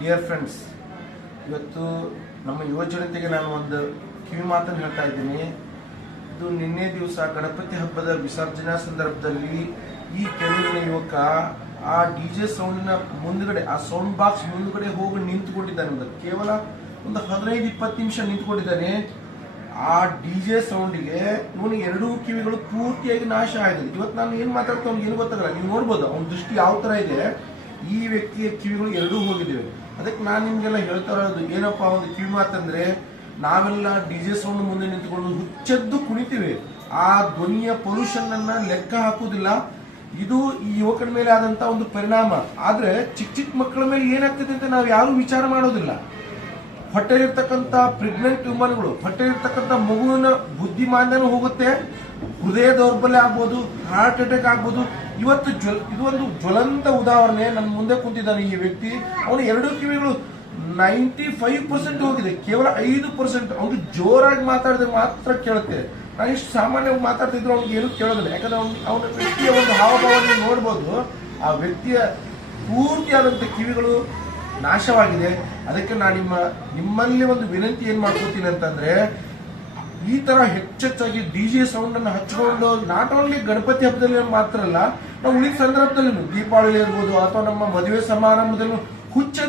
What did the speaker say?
Dear friends, ಇವತ್ತು ನಮ್ಮ ಯುವ ಜನತೆಗೆ ನಾನು ಒಂದು ಕಿವಿ ಮಾತನ್ನು ಹೇಳ್ತಾ ಇದ್ದೀನಿ. ಇದು ನಿನ್ನೆ ದಿವಸ ಗಣಪತಿ ಹಬ್ಬದ ವಿಸರ್ಜನಾ ಸಂದರ್ಭದಲ್ಲಿ ಈ ಕೆರೂರಿನ ಯುವಕ ಆ ಡಿಜೆ ಸೌಂಡಿನ ಮುಂದ್ಗಡೆ, ಆ ಸೌಂಡ್ ಬಾಕ್ಸ್ ಮುಂದ್ಗಡೆ ಹೋಗಿ ನಿಂತುಕೊಂಡಿದ್ದಾನೆ. ಕೇವಲ ಒಂದು 15-20 ನಿಮಿಷ ನಿಂತುಕೊಂಡಿದ್ದಾನೆ. ಆ ಡಿಜೆ ಸೌಂಡಿಗೆ ಇವನು ಎರಡೂ ಕಿವಿಗಳು ಪೂರ್ತಿಯಾಗಿ ನಾಶ ಆಗಿದೆ. ಇವತ್ತು ನಾನು ಏನ್ ಮಾತಾಡ್ತಾ ಅವ್ನಿಗೆ ಏನು ಗೊತ್ತಾಗಲ್ಲ. ನೀವು ನೋಡ್ಬೋದು ಅವನ ದೃಷ್ಟಿ ಯಾವ ತರ ಇದೆ. ಈ ವ್ಯಕ್ತಿಯ ಕಿವಿಗಳು ಎರಡೂ ಹೋಗಿದ್ದೇವೆ. ಅದಕ್ಕೆ ನಾನು ನಿಮ್ಗೆಲ್ಲ ಹೇಳ್ತಾ ಇರೋದು ಏನಪ್ಪಾ ಒಂದು ಕಿವಿ ಮಾತಂದ್ರೆ, ನಾವೆಲ್ಲ ಡಿಜೆ ಸೌಂಡ್ ಮುಂದೆ ನಿಂತುಕೊಂಡು ಹುಚ್ಚೆದ್ದು ಕುಣಿತೀವಿ. ಆ ಧ್ವನಿಯ ಪೊಲ್ಯೂಷನ್ ಅನ್ನ ಲೆಕ್ಕ ಹಾಕುವುದಿಲ್ಲ. ಇದು ಈ ಯುವಕರ ಮೇಲೆ ಆದಂತ ಒಂದು ಪರಿಣಾಮ. ಆದ್ರೆ ಚಿಕ್ಕ ಚಿಕ್ಕ ಮಕ್ಕಳ ಮೇಲೆ ಏನಾಗ್ತದೆ ಅಂತ ನಾವು ಯಾರು ವಿಚಾರ ಮಾಡೋದಿಲ್ಲ. ಹೊಟ್ಟೆಲಿರ್ತಕ್ಕಂಥ ಪ್ರೆಗ್ನೆಂಟ್ ವುಮನ್ಗಳು, ಹೊಟ್ಟೆಲಿರ್ತಕ್ಕಂಥ ಮಗುವಿನ ಬುದ್ಧಿಮಾಂದ್ಯನೂ ಹೋಗುತ್ತೆ, ಹೃದಯ ದೌರ್ಬಲ್ಯ ಆಗ್ಬೋದು, ಹಾರ್ಟ್ ಅಟ್ಯಾಕ್ ಆಗ್ಬೋದು. ಇವತ್ತು ಇದು ಒಂದು ಜ್ವಲಂತ ಉದಾಹರಣೆ. ನನ್ನ ಮುಂದೆ ಕುಂತಿದ್ದಾನೆ ಈ ವ್ಯಕ್ತಿ. ಅವನು ಎರಡೂ ಕಿವಿಗಳು 95% ಹೋಗಿದೆ, ಕೇವಲ 5%. ಅವ್ನಿಗೆ ಜೋರಾಗಿ ಮಾತಾಡಿದ್ರೆ ಮಾತ್ರ ಕೇಳುತ್ತೆ. ನಾನು ಇಷ್ಟು ಸಾಮಾನ್ಯವಾಗಿ ಮಾತಾಡ್ತಿದ್ರು ಅವ್ನಿಗೆ ಏನು ಕೇಳೋದಿಲ್ಲ. ಯಾಕಂದ್ರೆ ಅವನ ವ್ಯಕ್ತಿಯ ಒಂದು ಹಾವಭಾವ ನೀವು ನೋಡ್ಬೋದು. ಆ ವ್ಯಕ್ತಿಯ ಪೂರ್ತಿಯಾದಂಥ ಕಿವಿಗಳು ನಾಶವಾಗಿದೆ. ಅದಕ್ಕೆ ನಾನು ನಿಮ್ಮಲ್ಲಿ ಒಂದು ವಿನಂತಿ ಏನ್ ಮಾಡ್ಕೋತೀನಿ ಅಂತಂದ್ರೆ, ಈ ತರ ಹೆಚ್ಚೆಚ್ಚಾಗಿ ಡಿಜೆ ಸೌಂಡ್ ಅನ್ನು ಹಚ್ಕೊಂಡು ನಾಟ್ ಓನ್ಲಿ ಗಣಪತಿ ಹಬ್ಬದಲ್ಲಿ ಮಾತ್ರ ಅಲ್ಲ, ನಾವು ಉಳಿದ ಸಂದರ್ಭದಲ್ಲಿ ದೀಪಾವಳಿ ಇರ್ಬೋದು ಅಥವಾ ನಮ್ಮ ಮದುವೆ ಸಮಾರಂಭದಲ್ಲೂ ಹುಚ್ಚ